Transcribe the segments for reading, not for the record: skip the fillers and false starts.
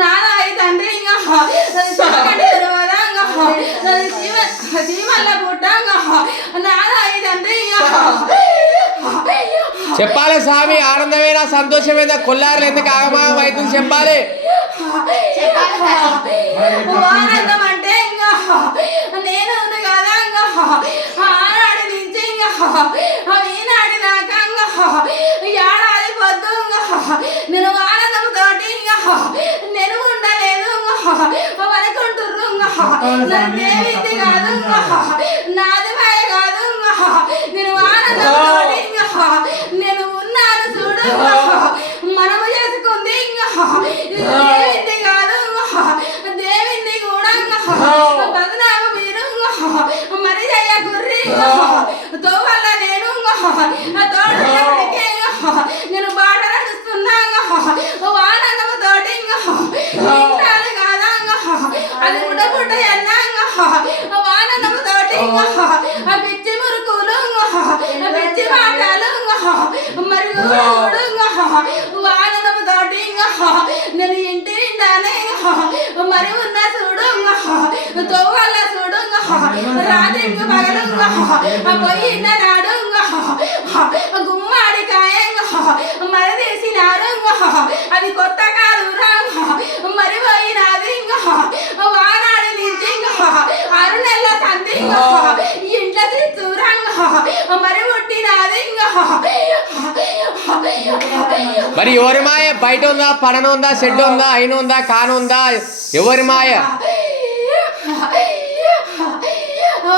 నాన్న తండ్రి చెప్పాలి స్వామి, ఆనందమేనా సంతోషమేనా కొల్లారులు ఎందుకు ఆగమాగం అవుతుంది చెప్పాలి. ఆనందం అంటే ఇంకా నేను కదా ఇంకా ఆనాడి నుంచి ఇంకా ఈనాడి దాకా ఇంకా ఏడాది పొద్దు ఇంకా నేను ఆనందంతో ఇంకా నేను ఉండలేదు ఇంకా వనుకుంటుర్రు ఇంకా దేవిది కాదు ఇంకా నాది మాయ కాదు ఇంకా నేను ఆనందంతో ఇంకా నేను ఉన్నాను చూడు మనము చేసుకుంది ఇంకా దేవిది కాదు దేవిని కూడా బదనామ మీరు మరి చేయకుర్రి తోవల్ల నేను తోడుకే నేను బాట నడుస్తున్నా ఆనందము తోటి కాదా అది బుడ్డ అన్నా ఆనందము తోటి పిచ్చి మురుకులు పిచ్చి మాటలు మరి ఆనందము తోటి నేను ఇంటి నిండానే మరి ఉన్న చూడు తోవల్ల చూడు రాత్రి పగలు పోయిన నాడు గుమ్మాడికాయ మరి తీసినారు అది కొత్త కాదు మరి పోయినది వానాడి నుంచి 6 నెలల సంది ఇంట్లో తీస్తురంగా మరి ముట్టినది మరి ఎవరి మాయ బయట ఉందా, పడన ఉందా, షెడ్ ఉందా, అయిన ఉందా, కాను ఉందా, ఎవరి మాయ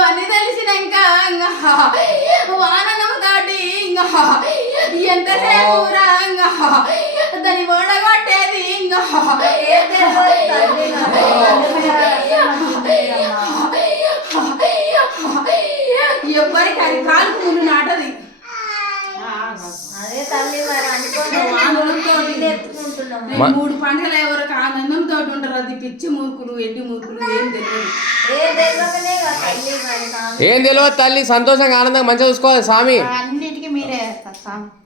అని తెలిసినాక ఆనందం దాటి ఎంతసేపు దాన్ని ఓడగొట్టేది ఎవరికి అది కాలు పూలు నాటది. మూడు పంటలు ఎవరికి ఆనందంతో ఉంటారు. అది పిచ్చి మూర్ఖులు ఎడ్డి మూర్ఖులు ఏం తెలియదు. ఏం తెలియదు తల్లి. సంతోషంగా ఆనందంగా మంచిగా చూసుకోవాలి స్వామి. అన్నిటికీ మీరే